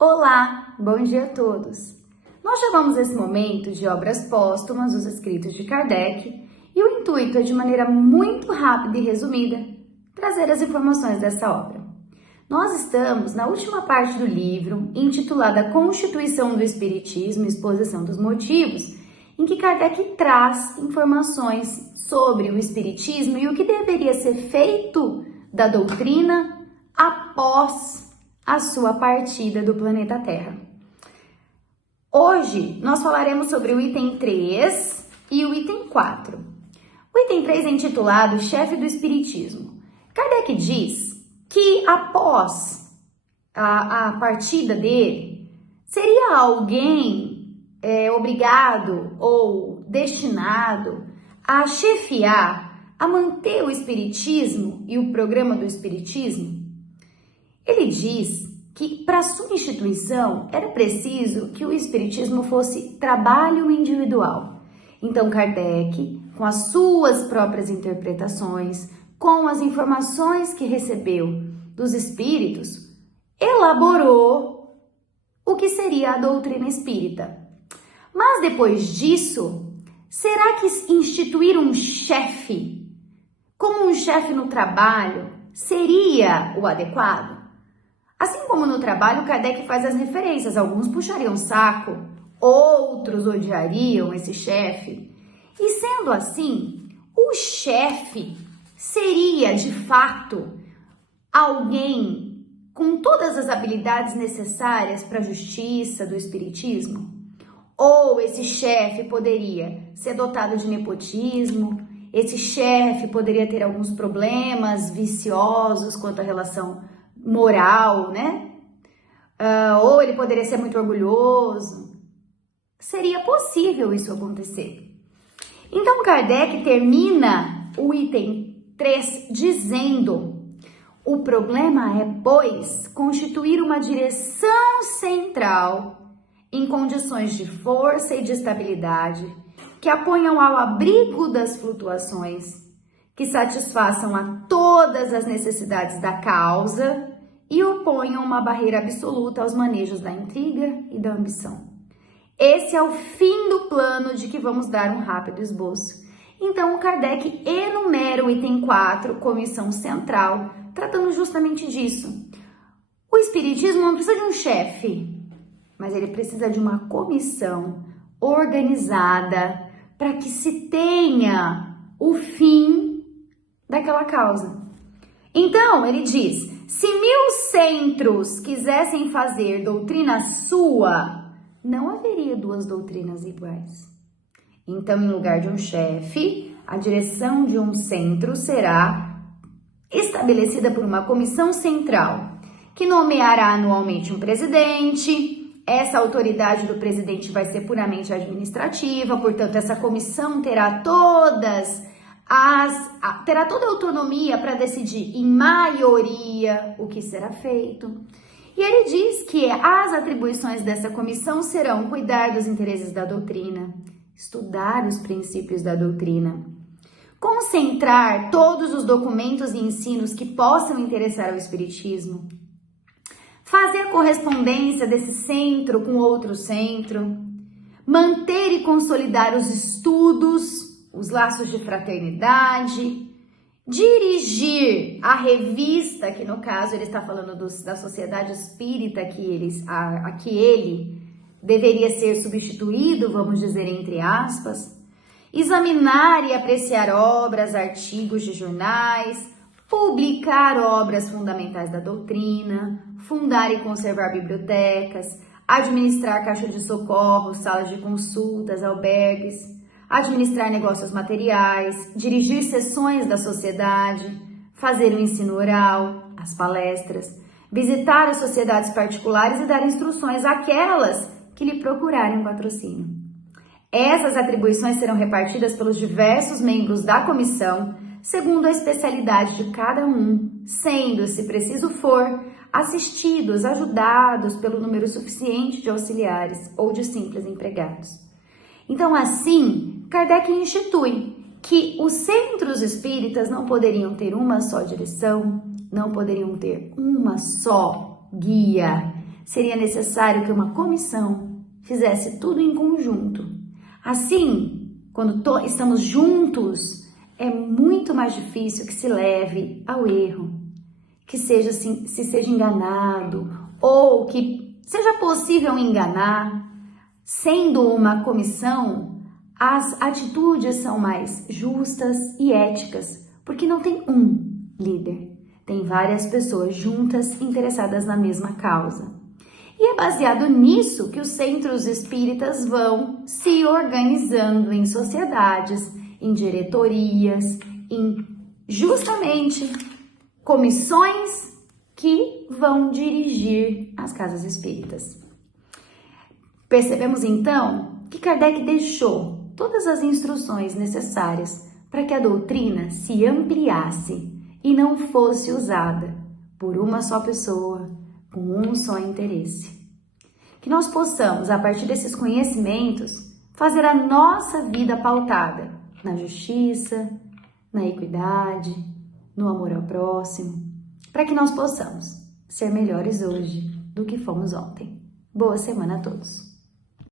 Olá, bom dia a todos! Nós chamamos esse momento de obras póstumas, os escritos de Kardec, e o intuito é, de maneira muito rápida e resumida, trazer as informações dessa obra. Nós estamos na última parte do livro, intitulada Constituição do Espiritismo e Exposição dos Motivos, em que Kardec traz informações sobre o Espiritismo e o que deveria ser feito da doutrina após a sua partida do planeta Terra. Hoje nós falaremos sobre o item 3 e o item 4. O item 3 é intitulado Chefe do Espiritismo. Kardec diz que após a partida dele, seria alguém obrigado ou destinado a chefiar, a manter o Espiritismo e o programa do Espiritismo? Ele diz que para sua instituição era preciso que o Espiritismo fosse trabalho individual. Então Kardec, com as suas próprias interpretações, com as informações que recebeu dos espíritos, elaborou o que seria a doutrina espírita. Mas depois disso, será que instituir um chefe, como um chefe no trabalho, seria o adequado? Assim como no trabalho, Kardec faz as referências. Alguns puxariam saco, outros odiariam esse chefe. E sendo assim, o chefe seria, de fato, alguém com todas as habilidades necessárias para a justiça do espiritismo? Ou esse chefe poderia ser dotado de nepotismo? Esse chefe poderia ter alguns problemas viciosos quanto à relação moral, né? Ou ele poderia ser muito orgulhoso. Seria possível isso acontecer. Então Kardec termina o item 3 dizendo: o problema é, pois, constituir uma direção central em condições de força e de estabilidade que a ponham ao abrigo das flutuações, que satisfaçam a todas as necessidades da causa e oponham uma barreira absoluta aos manejos da intriga e da ambição. Esse é o fim do plano de que vamos dar um rápido esboço. Então, Kardec enumera o item 4, comissão central, tratando justamente disso. O Espiritismo não precisa de um chefe, mas ele precisa de uma comissão organizada para que se tenha o fim daquela causa. Então, ele diz: se 1000 centros quisessem fazer doutrina sua, não haveria 2 doutrinas iguais. Então, em lugar de um chefe, a direção de um centro será estabelecida por uma comissão central, que nomeará anualmente um presidente. Essa autoridade do presidente vai ser puramente administrativa, portanto, essa comissão terá toda a autonomia para decidir em maioria o que será feito. E ele diz que as atribuições dessa comissão serão cuidar dos interesses da doutrina, estudar os princípios da doutrina, concentrar todos os documentos e ensinos que possam interessar ao Espiritismo, fazer a correspondência desse centro com outro centro, manter e consolidar os estudos, os laços de fraternidade, dirigir a revista, que no caso ele está falando da Sociedade Espírita, a que ele deveria ser substituído, vamos dizer entre aspas, examinar e apreciar obras, artigos de jornais, publicar obras fundamentais da doutrina, fundar e conservar bibliotecas, administrar caixa de socorro, salas de consultas, albergues, administrar negócios materiais, dirigir sessões da sociedade, fazer o ensino oral, as palestras, visitar as sociedades particulares e dar instruções àquelas que lhe procurarem um patrocínio. Essas atribuições serão repartidas pelos diversos membros da comissão, segundo a especialidade de cada um, sendo, se preciso for, assistidos, ajudados pelo número suficiente de auxiliares ou de simples empregados. Então, assim, Kardec institui que os centros espíritas não poderiam ter uma só direção, não poderiam ter uma só guia, seria necessário que uma comissão fizesse tudo em conjunto. Assim, quando estamos juntos, é muito mais difícil que se leve ao erro, que seja se seja enganado ou que seja possível enganar. Sendo uma comissão, as atitudes são mais justas e éticas, porque não tem um líder, tem várias pessoas juntas interessadas na mesma causa. E é baseado nisso que os centros espíritas vão se organizando em sociedades, em diretorias, em justamente comissões que vão dirigir as casas espíritas. Percebemos então que Kardec deixou todas as instruções necessárias para que a doutrina se ampliasse e não fosse usada por uma só pessoa, com um só interesse. Que nós possamos, a partir desses conhecimentos, fazer a nossa vida pautada na justiça, na equidade, no amor ao próximo, para que nós possamos ser melhores hoje do que fomos ontem. Boa semana a todos!